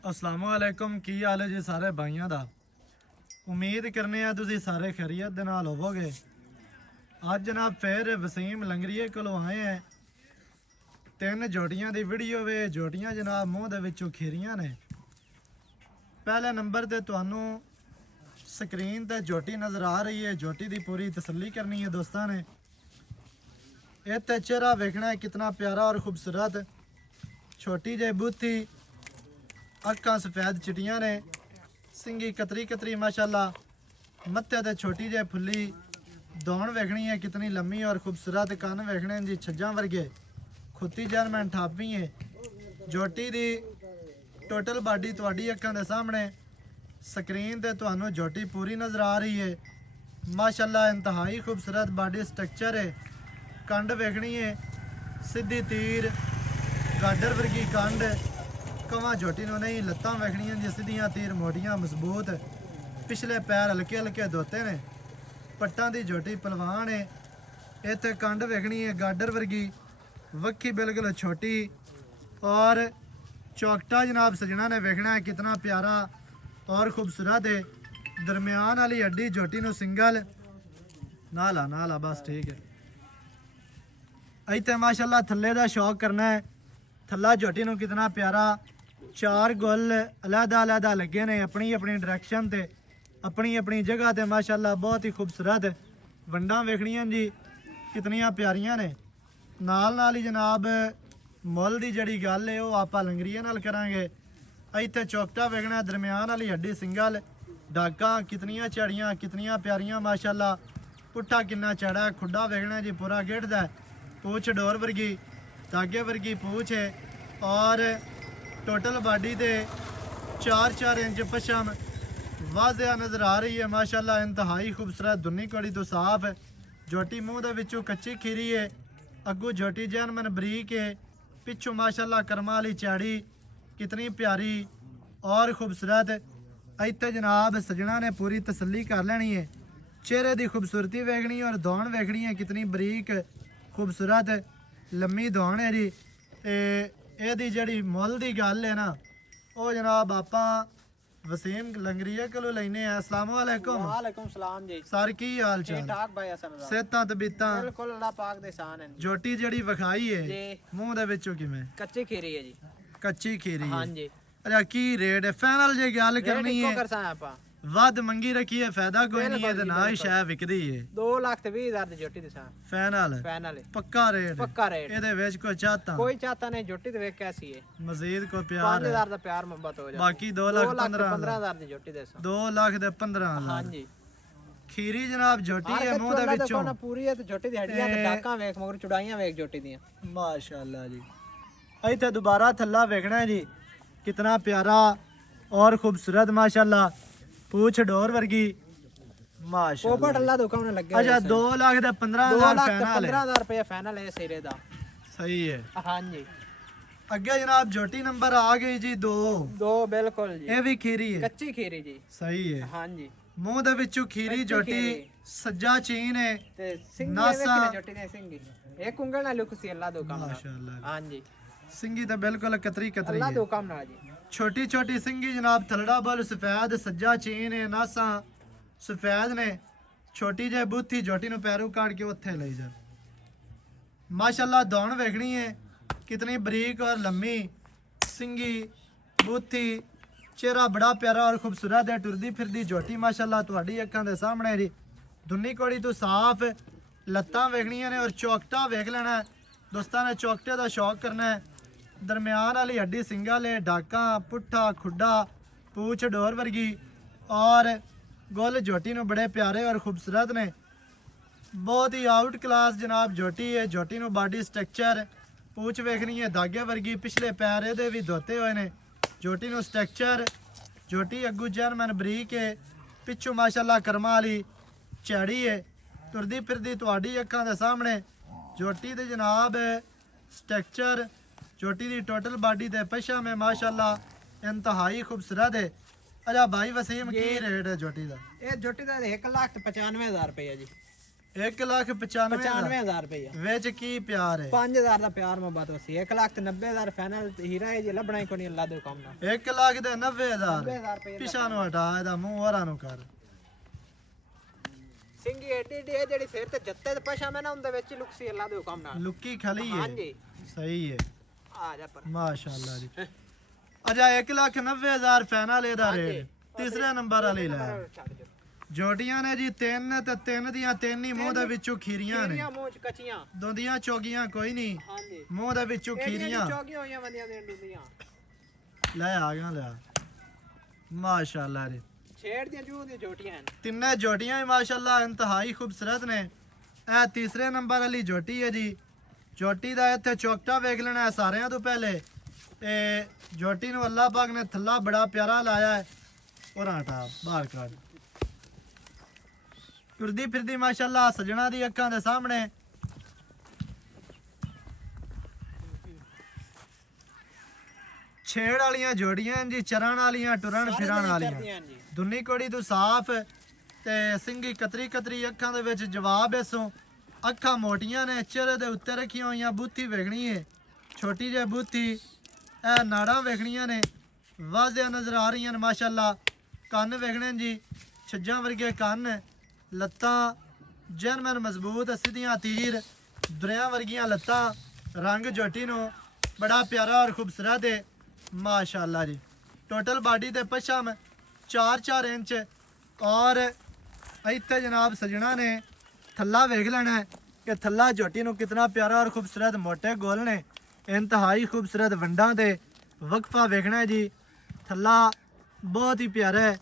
अस्सलाम वालेकुम की हाल है जी सारे भाइयों का। उम्मीद करने तुसी सारे खैरियत दे नाल होवोगे। अज जनाब फिर वसीम लंगरीए कोलों आए हैं। 3 जोटियां दी वीडियो वे। जोटियां जनाब मूँह दे विचों खीरियां ने। पहले नंबर ते तुहानू स्क्रीन ते जोटी नज़र आ रही है। जोटी दी पूरी तसल्ली करनी है दोस्तां ने। इत्ते चेहरा वेखना है कितना प्यारा और खूबसूरत। छोटी जे बूथी, अक्कां सफेद चिटियां ने, सिंगी कतरी कतरी माशाल्लाह। मत्थे ते छोटी जे फुल्ली दौड़ वेखनी है कितनी लम्मी और खूबसूरत। कन वेखने जी छज्जां वर्गे। खुत्ती जर्मन ठापी है। जोटी दी टोटल बाडी तुहाडी अक्कां दे सामने स्क्रीन ते तुहानू जोटी पूरी नज़र आ रही है माशाल्लाह। इंतहाई खूबसूरत बाडी स्ट्रक्चर है। कंड वेखनी है सीधी तीर गाडर वर्गी कंड। कवां जोटी नूं नहीं, लत्तां वेखनियां जी सीधियां तीर मोटियां मजबूत। पिछले पैर हल्के हल्के धोते ने। पट्टां दी जोटी पलवान है। इत्थे कंड वेखनी है गाडर वर्गी। वक्खी बिल्कुल छोटी और चौकटा जनाब सजना ने वेखना है कितना प्यारा और खूबसूरत है। दरम्यान वाली हड्डी जोटी नूं सिंगल नाला बस ठीक है। इत्थे माशाल्लाह थल्ले दा शौक करना है। थल्ला जोटी नूं कितना प्यारा। 4 गुल अलहदा अलहदा लगे ने अपनी अपनी डायरैक्शन ते अपनी अपनी जगह ते माशाल्लाह बहुत ही खूबसूरत। वंडां वेखनियां जी कितनियां प्यारियां ने। नाल ही जनाब मुल दी जड़ी गल है वो आपां लंगरीए नाल करांगे। इत्थे चौकटा वेखना दरम्यान वाली हड्डी सिंगल। डाकां कितनियां चढ़ियां कितनियां प्यारियां माशाल्लाह। पुट्ठा किन्ना चढ़ा है। खुड्डा वेखना जी पूरा गिढ़दा है। पूछ डोर वर्गी धागे वर्गी पूछ है और टोटल बाडी दे 4-4 इंच पशम वाजिया नज़र आ रही है माशाल्लाह। इंतहाई खूबसूरत दुन्नी कड़ी तो साफ है। जोटी मूँह दे विचों कच्ची खीरी है। अगू जोटी जैनमन बरीक है। पिछों माशाल्लाह कर्मा वाली चाड़ी कितनी प्यारी और खूबसूरत। इत्थे जनाब सजना ने पूरी तसल्ली कर लेनी है। चेहरे की खूबसूरती वेखनी है और दौड़ वेखनी है कितनी बरीक खूबसूरत लम्मी दौड़ है जी। ਇਹਦੀ ਜਿਹੜੀ ਮੁੱਲ ਦੀ ਗੱਲ ਹੈ ਨਾ ਉਹ ਜਨਾਬ ਆਪਾਂ ਵਸੀਮ ਲੰਗਰੀਆ ਕੋਲੋਂ ਲੈਨੇ ਆ। अस्सलाम वालेकुम। वालेकुम सलाम जी। ਸਰ ਕੀ ਹਾਲ ठीक ਚਾਲ? ठाक भाई असन दा ਸਿਹਤਾਂ ਤਬੀਤਾਂ? बिल्कुल अल्लाह पाक दे शान है। ਜੋਟੀ ਜਿਹੜੀ ਵਿਖਾਈ ਹੈ जी ਮੂੰਹ ਦੇ ਵਿੱਚੋਂ ਕਿਵੇਂ? कच्ची खीरी है जी। ਕੱਚੀ ਖੀਰੀ हाँ ਹੈ। जी। ਅੱਛਾ ਕੀ ਰੇਟ ਹੈ? ਫਾਈਨਲ ਜੇ ਗੱਲ रेट ਕਰਨੀ इको ਹੈ कर सा आपा ਵੱਧ ਮੰਗੀ ਰੱਖੀ ਹੈ ਫਾਇਦਾ ਕੋਈ ਨਹੀਂ ਹੈ ਤੇ ਬਿਲਕੁਲ ਨਾ ਹੀ ਬਿਲਕੁਲ। ਸ਼ੈ ਵਿਕਦੀ ਹੈ। 2,20,000 दी जोटी दे सा ਫਾਈਨਲ फाइनल है। ਪੱਕਾ ਰੇਟ पक्का रेट ਇਹਦੇ ਵਿੱਚ ਕੋਈ ਚਾਹਤਾ कोई चाहता नहीं जोटी ते वेख कैसी है। ਮਜ਼ੀਦ ਕੋਈ ਪਿਆਰ ਹੈ 5,000 दा प्यार मोहब्बत हो जाए। ਬਾਕੀ 2,15,000 2,15,000 दी जोटी दे सा। 2,15,000 हाँ जी। खीरी जनाब जोटी है मूंह दे विचों ना पूरी है ते जोटी दी हड्डियां ते टाकां वेख मगर चुड़ाइयां वेख जोटी दियां माशाल्लाह जी। इत्थे दोबारा थल्ला वेखना है जी कितना प्यारा और खूबसूरत माशाल्लाह। पूछ डोर वर्गी माशाल्लाह। पोपट अल्लाह दे हुक्म ने लगे। अच्छा 2,15,000 फाइनल है। 2,15,000 रुपया फाइनल है सिरे दा। सही है। हाँ जी। अगे जनाब जोटी नंबर आ गई जी 2। दो बिल्कुल जी। ये भी खीरी है। कच्ची खीरी जी। सही है। हाँ जी। मूंह दे विचों खीरी कच्ची जोटी खीरी। सज्जा चीन है ते सिंगी नासा। वेखने जोटी दे सिंगी एक उंगल ना लुक सी अल्लाह दो काम ना। माशाल्लाह। हाँ जी। सिंगी तो बिल्कुल कतरी कतरी अल्लाह है। दो काम ना जी। छोटी छोटी सिंगी जनाब थलड़ा बल सफेद सज्जा चीन है नासा सफेद ने। छोटी जे बूथी जोटी नु पैरू काट के उत्थे ले जा माशाल्लाह। दौड़ वेखनी है कितनी बरीक और लम्मी। सिंगी बूथी चेहरा बड़ा प्यारा और खूबसूरत है। टुरदी फिरदी जोटी माशाल्लाह तुहाडी अक्खां दे सामने जी। दुन्नी कोड़ी तो साफ। लत्तां वेखनियां ने और चौकटा वेख लेना है दोस्तां ने। चौकटे का शौक करना है। दरम्यान वाली हड्डी सिंगल है। डाका पुट्ठा खुड्डा पूछ डोर वर्गी और गुल जोटी नु बड़े प्यारे और खूबसूरत ने। बहुत ही आउट क्लास जनाब जोटी है। जोटी नु बॉडी स्ट्रक्चर पूछ वेखनी है धागे वर्गी। पिछले पैर ये भी धोते हुए ने। जोटी नु स्ट्रक्चर जोटी अगू जर्मन बरीक है। पिछू माशाल्लाह कर्मा वाली चैड़ी है। तुरदी फिरदी तुहाडी अक्खां दे सामने जोटी दे जनाब स्ट्रक्चर जोटी दी टोटल बॉडी दे पशा में माशाल्लाह इंतहाई खूबसूरत है। अच्छा भाई वसीम की रेट है जोटी दा? ये जोटी दा 1,95,000 रुपया जी। 1,95,000 95000 ਰੁਪਇਆ ਵਿੱਚ ਕੀ ਪਿਆਰ ਹੈ 5000 ਦਾ ਪਿਆਰ ਮੁਹੱਬਤ ਵਸੀ 1,90,000 ਫਾਈਨਲ ਹੀਰਾ ਹੈ ਜੀ ਲੱਭਣਾ ਹੀ ਕੋਈ ਨਹੀਂ ਅੱਲਾ ਦੇ ਕੰਮ ਨਾਲ 1,90,000 90,000 ਰੁਪਏ ਪਿਛਾ ਨੂੰ ਹਟਾ ਇਹਦਾ ਮੂੰਹ ਹੋਰਾਂ ਨੂੰ ਕਰ ਸਿੰਗੀ ਐਡੀ ਡੀ ਹੈ ਜਿਹੜੀ ਸਿਰ ਤੇ ਜੱਤੇ ਤੇ ਪਛਾ ਮੈਂ ਨਾ ਉਹਦੇ ਵਿੱਚ ਹੀ ਲੁਕਸੀ ਅੱਲਾ ਦੇ ਕੰਮ ਨਾਲ ਲੁੱਕੀ ਖਲੀ ਹੈ ਹਾਂਜੀ ਸਹੀ ਹੈ ਆ ਜਾ ਪਰ ਮਾਸ਼ਾਅੱਲਾ ਜੀ ਅਜਾ 1,90,000 ਫਾਈਨਲ ਇਹਦਾ ਰੇਟ ਤੀਸਰੇ ਨੰਬਰ ਵਾਲੀ ਲੈ ਛੱਡ ਦਿਓ ਜੋਟੀਆਂ ਨੇ ਜੀ ਤਿੰਨ ਤੇ ਤਿੰਨ ਦੀਆਂ ਤਿੰਨ ਹੀ ਮੂੰਹ ਦੇ ਵਿੱਚੋਂ ਖੀਰੀਆਂ ਨੇ ਖੀਰੀਆਂ ਮੂੰਹ ਚ ਕੱਚੀਆਂ ਦੋਂਦੀਆਂ ਚੋਗੀਆਂ ਕੋਈ ਨਹੀਂ ਹਾਂਜੀ ਮੂੰਹ ਦੇ ਵਿੱਚੋਂ ਖੀਰੀਆਂ ਚੌਗੀਆਂ ਹੋਈਆਂ ਬੰਦੀਆਂ ਦੇ ਡੁੱਲੀਆਂ ਲੈ ਆ ਗਿਆ ਲੈ ਮਾਸ਼ਾਅੱਲਾ ਜੀ ਛੇੜ ਦੀਆਂ ਜੂਹ ਦੀਆਂ ਜੋਟੀਆਂ ਹਨ ਤਿੰਨੇ ਜੋਟੀਆਂ ਹੀ ਮਾਸ਼ਾਅੱਲਾ ਇੰਤਹਾਈ ਖੂਬਸੂਰਤ ਨੇ ਇਹ ਤੀਸਰੇ ਨੰਬਰ ਵਾਲੀ ਜੋਟੀ ਹੈ ਜੀ ਜੋਟੀ ਦਾ ਇੱਥੇ ਚੌਕਟਾ ਵੇਖ ਲੈਣਾ ਹੈ ਸਾਰਿਆਂ ਤੋਂ ਪਹਿਲੇ ਤੇ ਜੋਟੀ ਨੂੰ ਅੱਲਾਹ ਪਾਕ ਨੇ ਥੱਲਾ ਬੜਾ ਪਿਆਰਾ ਲਾਇਆ ਹੈ ਪਰਾਂਠਾ ਬਾਹਰ ਕੱਢ ਤੁਰਦੀ ਫਿਰਦੀ ਮਾਸ਼ਾਅੱਲਾ ਸਜਣਾ ਦੀ ਅੱਖਾਂ ਦੇ ਸਾਹਮਣੇ ਛੇੜ ਵਾਲੀਆਂ ਜੋੜੀਆਂ ਜੀ ਚਰਨ ਵਾਲੀਆਂ ਟੁਰਨ ਫਿਰਨ ਵਾਲੀਆਂ ਹਾਂਜੀ ਦੁੰਨੀ ਕੋੜੀ ਤੋਂ ਸਾਫ਼ ਤੇ ਸਿੰਗੀ ਕਤਰੀ ਕਤਰੀ ਅੱਖਾਂ ਦੇ ਵਿੱਚ ਜਵਾਬ ਐਸੋਂ ਅੱਖਾਂ ਮੋਟੀਆਂ ਨੇ ਚਿਹਰੇ ਦੇ ਉੱਤੇ ਰੱਖੀਆਂ ਹੋਈਆਂ ਬੂਥੀ ਵੇਖਣੀ ਹੈ ਛੋਟੀ ਜਿਹੀ ਬੂਥੀ ਇਹ ਨਾੜਾਂ ਵੇਖਣੀਆਂ ਨੇ ਵਾਜ਼ਿਆ ਨਜ਼ਰ ਆ ਰਹੀਆਂ ਨੇ ਮਾਸ਼ਾਅੱਲਾ ਕੰਨ ਵੇਖਣੇ ਨੇ ਜੀ ਛੱਜਾਂ ਵਰਗੇ ਕੰਨ ਲੱਤਾਂ ਜਨਮਨ ਮਜ਼ਬੂਤ ਸਿੱਧੀਆਂ ਤੀਰ ਦਰਿਆ ਵਰਗੀਆਂ ਲੱਤਾਂ ਰੰਗ ਜੋਟੀ ਨੂੰ ਬੜਾ ਪਿਆਰਾ ਔਰ ਖੂਬਸੂਰਤ ਹੈ ਮਾਸ਼ਾਅੱਲਾ ਜੀ ਟੋਟਲ ਬਾਡੀ ਦੇ ਪਛਮ 4-4 ਇੰਚ ਔਰ ਇੱਥੇ ਜਨਾਬ ਸਜਣਾ ਨੇ ਥੱਲਾ ਵੇਖ ਲੈਣਾ ਹੈ ਕਿ ਥੱਲਾ ਜੋਟੀ ਨੂੰ ਕਿਤਨਾ ਪਿਆਰਾ ਔਰ ਖੂਬਸੂਰਤ ਮੋਟੇ ਗੋਲ ਨੇ ਇੰਤਹਾਈ ਖੂਬਸੂਰਤ ਵੰਡਾਂ ਦੇ ਵਕਫਾ ਵੇਖਣਾ ਹੈ ਜੀ ਥੱਲਾ ਬਹੁਤ ਹੀ ਪਿਆਰਾ ਹੈ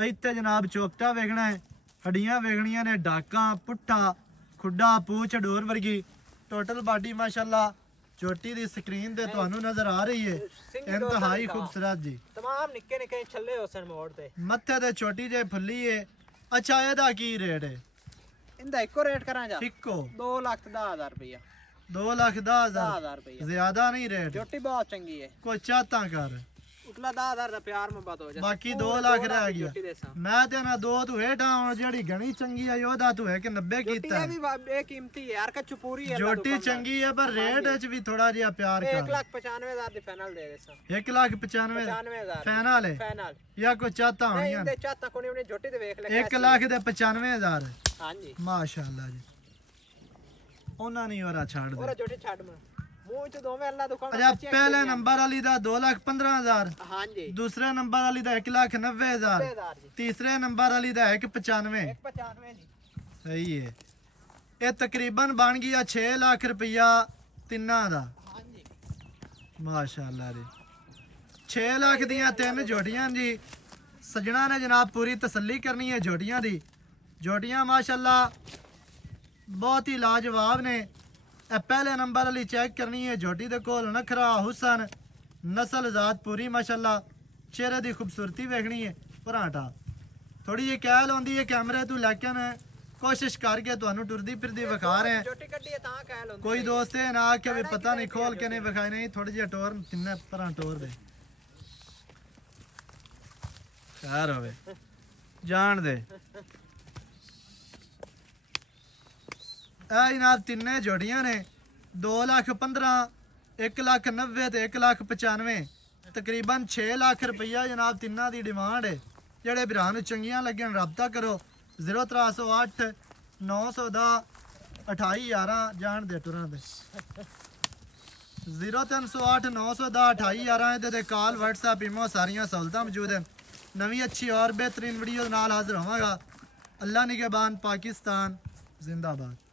ਇੱਥੇ ਜਨਾਬ ਚੋਕਟਾ ਵੇਖਣਾ ਹੈ ਹੱਡੀਆਂ ਵੇਖਣੀਆਂ ਨੇ ਡਾਕਾਂ ਪੁੱਠਾ ਖੁੱਡਾ ਪੂਛ ਡੋਰ ਵਰਗੀ ਟੋਟਲ ਬਾਡੀ ਮਾਸ਼ਾਅੱਲਾ ਚੋਟੀ ਦੀ ਸਕਰੀਨ ਤੇ ਤੁਹਾਨੂੰ ਨਜ਼ਰ ਆ ਰਹੀ ਹੈ ਇੰਤਹਾਈ ਖੂਬਸੂਰਤ ਜੀ तमाम ਨਿੱਕੇ ਨਿੱਕੇ ਛੱਲੇ ਹੋਸਨ ਮੋੜ ਤੇ ਮੱਥੇ ਤੇ ਛੋਟੀ ਜਿਹੀ ਫੁੱਲੀ ਏ ਅੱਛਾ ਇਹਦਾ ਕੀ ਰੇਟ ਹੈ ਇਹਦਾ ਇੱਕੋ ਰੇਟ ਕਰਾਂ ਜਾ ਇੱਕੋ 2,10,000 ਰੁਪਇਆ 2,10,000 10,000 ਰੁਪਇਆ ਜ਼ਿਆਦਾ ਨਹੀਂ ਰੇਟ ਜੋਟੀ ਬਹੁਤ ਚੰਗੀ ਹੈ ਕੋਈ ਚਾਹਤਾ ਕਰ ਉਤਲਾ 10,000 ਦਾ ਪਿਆਰ ਮੁਹੱਬਤ ਹੋ ਜਾ ਬਾਕੀ 2 ਲੱਖ ਰਹਿ ਗਿਆ ਜੋਟੀ ਦੇ ਸਾਂ ਮੈਂ ਤੇ ਨਾ 2 ਤੂੰ ਹੇਠਾਂ ਹੁਣ ਜਿਹੜੀ ਗਣੀ ਚੰਗੀ ਆ ਉਹਦਾ ਤੂੰ ਹੈ ਕਿ 90 ਜੋਟੀ ਕੀਤਾ ਇਹ ਵੀ ਇਹ ਕੀਮਤੀ ਹੈ ਯਾਰ ਕੱਚੂ ਪੂਰੀ ਹੈ ਜੋਟੀ ਚੰਗੀ ਹੈ ਪਰ ਰੇਟ ਵਿੱਚ ਵੀ ਥੋੜਾ ਜਿਹਾ ਪਿਆਰ ਕਰ 1,95,000 ਦੀ ਫਾਈਨਲ ਦੇ ਦੇ ਸਾਂ 1,95,000 95,000 ਫਾਈਨਲ ਹੈ ਫਾਈਨਲ ਜਾਂ ਕੋਈ ਚਾਹਤਾ ਨਹੀਂ ਹੋਣੀਆਂ ਇਹਦੇ ਚਾਹਤਾ ਕੋਈ ਨਹੀਂ ਜੋਟੀ ਤੇ ਵੇਖ ਲੈ 1,95,000 ਹਾਂਜੀ ਮਾਸ਼ਾਅੱਲਾ ਜੀ ਉਹਨਾਂ ਨਹੀਂ ਹੋਰਾ ਛੱਡ ਦੇ ਉਹਰਾ ਜੋਟੀ ਛੱਡ ਮੈਂ ਮੂੰਹ ਚ ਦੋਵੇਂ ਅੱਲਾ ਦੁਕਾਨ ਅੱਛਾ ਪਹਿਲੇ ਨੰਬਰ ਵਾਲੀ ਦਾ 2,15,000 ਹਾਂਜੀ ਦੂਸਰੇ ਨੰਬਰ ਵਾਲੀ ਦਾ 1,90,000 90,000 ਜੀ ਤੀਸਰੇ ਨੰਬਰ ਵਾਲੀ ਦਾ 1,95 195 ਜੀ ਸਹੀ ਹੈ ਇਹ ਤਕਰੀਬਨ ਬਣ ਗਿਆ 6 ਲੱਖ ਰੁਪਇਆ ਤਿੰਨਾਂ ਦਾ ਹਾਂਜੀ ਮਾਸ਼ਾਅੱਲਾ ਜੀ 6 ਲੱਖ ਦੀਆਂ ਤਿੰਨ ਜੋੜੀਆਂ ਜੀ ਸਜਣਾ ਨੇ ਜਨਾਬ ਪੂਰੀ ਤਸੱਲੀ ਕਰਨੀ ਹੈ ਜੋੜੀਆਂ ਦੀ ਜੋੜੀਆਂ ਮਾਸ਼ਾਅੱਲਾ ਬਹੁਤ ਹੀ ਲਾਜਵਾਬ ਨੇ ਇਹ ਪਹਿਲੇ ਨੰਬਰ ਵਾਲੀ ਚੈੱਕ ਕਰਨੀ ਹੈ ਜੋਟੀ ਦੇ ਕੋਲ ਨਖਰਾ ਹੁਸਨ ਨਸਲ ਜ਼ਾਤ ਪੂਰੀ ਮਾਸ਼ਾਅੱਲਾ ਚਿਹਰੇ ਦੀ ਖੂਬਸੂਰਤੀ ਵੇਖਣੀ ਹੈ ਪਰਾਂਠਾ ਥੋੜੀ ਜਿਹੀ ਕਹਿਲ ਆਉਂਦੀ ਹੈ ਕੈਮਰੇ ਤੋਂ ਲੇਕਿਨ ਕੋਸ਼ਿਸ਼ ਕਰਕੇ ਤੁਹਾਨੂੰ ਟੁਰਦੀ ਫਿਰਦੀ ਵਿਖਾ ਰਹੇ ਹਾਂ ਜੋਟੀ ਕੱਢੀ ਹੈ ਤਾਂ ਕਹਿ ਲੋ ਕੋਈ ਦੋਸਤ ਇਹ ਨਾ ਕਿ ਵੀ ਪਤਾ ਨਹੀਂ ਖੋਲ ਕੇ ਨਹੀਂ ਵਿਖਾਏ ਨਹੀਂ ਥੋੜੀ ਜਿਹੀ ਟੋਰ ਤਿੰਨੇ ਪਰਾਂ ਟੋਰ ਦੇ ਖੈਰ ਹੋਵੇ ਜਾਣ ਦੇ ਇਹ ਜਨਾਬ ਤਿੰਨੇ ਜੋੜੀਆਂ ਨੇ 2,15,000 1,90,000 ਤੇ 1,95,000 ਤਕਰੀਬਨ 6 ਲੱਖ ਰੁਪਈਆ ਜਨਾਬ ਤਿੰਨਾਂ ਦੀ ਡਿਮਾਂਡ ਹੈ ਜਿਹੜੇ ਭਰਾ ਨੂੰ ਚੰਗੀਆਂ ਲੱਗਣ ਰਾਬਤਾ ਕਰੋ 0308 910 2811 ਜਾਣ ਦੇ ਟੁਰਾਂ ਦੇ 0308 910 2811 ਇਹਦੇ ਤੇ ਕਾਲ WhatsApp ਈਮੋ ਸਾਰੀਆਂ ਸਹੂਲਤਾਂ ਮੌਜੂਦ ਹਨ ਨਵੀਂ ਅੱਛੀ ਔਰ ਬਿਹਤਰੀਨ ਵੀਡੀਓ ਨਾਲ ਹਾਜ਼ਰ ਹੋਵਾਂਗਾ ਅੱਲਾ ਨਿਗਹਿਬਾਨ ਪਾਕਿस्तान जिंदाबाद।